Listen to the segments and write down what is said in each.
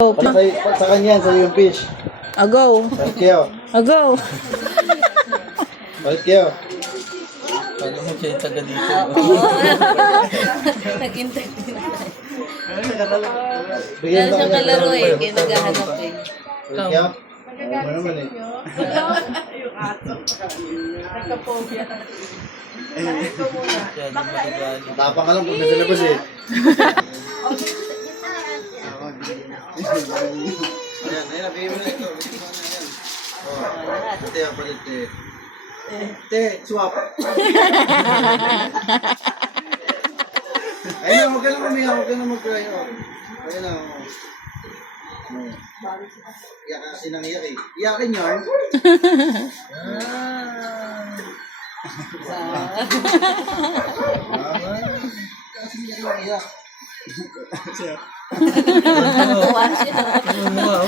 Oh, Sa kanya, sa yung fish. Ago. Balik kayo. Ago. Balik kayo. Paano mo siya yung taga dito? Nag-interview. Bigyan Lalo siyang kalaro eh. Kaya naghahanap eh. Balik kayo. Ano naman eh. Siya yung nagagalit. Tapang ka lang pag nasa labas eh. Ayan, ayan, bigyan mo na ito. Oh, ate, palit eh. Te, swap. Ayun na, huwag ka na umiyak, huwag ka na mag-cry. Ayun na, iyak kasi nang iyak eh. Iyakin yarn. Kasi iyak nang iyak. Tuwa siya. Wow.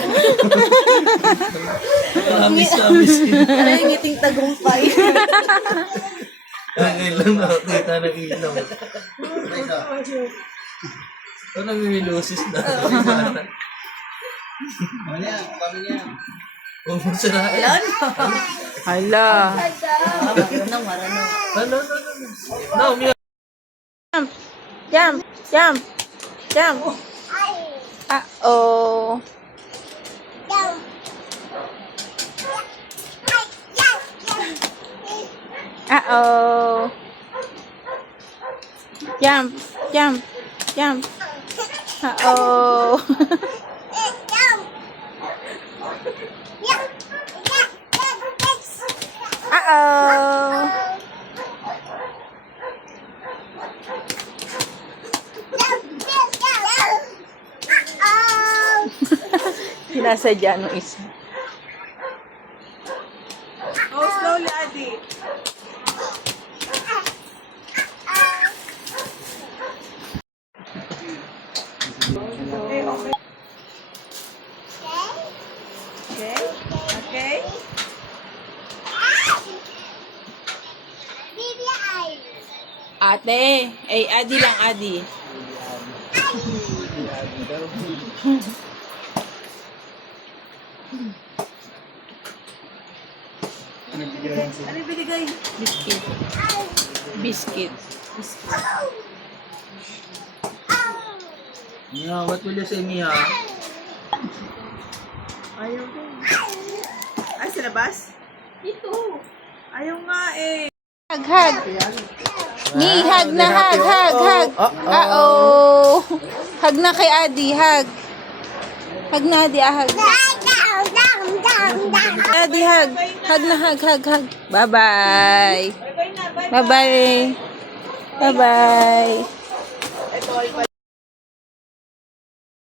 Amis-amis. Ano yung ngiting tagumpay? Ngayon lang nakakita ng ilaw. Isa. Ito namimilosis na. Ano yan? Kami yan. Huwag mo sirain. Wala na. Hala. Marunong. No. No, umiyak. Jump. Jump. Jump. Uh-oh. Uh-oh. Jump. Jump. Jump. Uh-oh. Uh-oh. Sinasadya nung isa. Oh, slowly, Adi. Okay? Okay? Ate. Eh, Adi lang, Adi. Ano yung binigay? Biscuit. Biscuit. Mia, what will you say, Mia? Ayaw ko. Ay, sa labas? Ito. Ayaw nga eh. Hug, hug. Ni, hug na, hug, hug, hug. Uh-oh. Hug na kay Adi, hug. Hug na, Adi, hug. Adi, hug. Hug na, hug, hug, hug. Bye-bye. Bye-bye na, bye. Bye-bye. Bye-bye. Ito,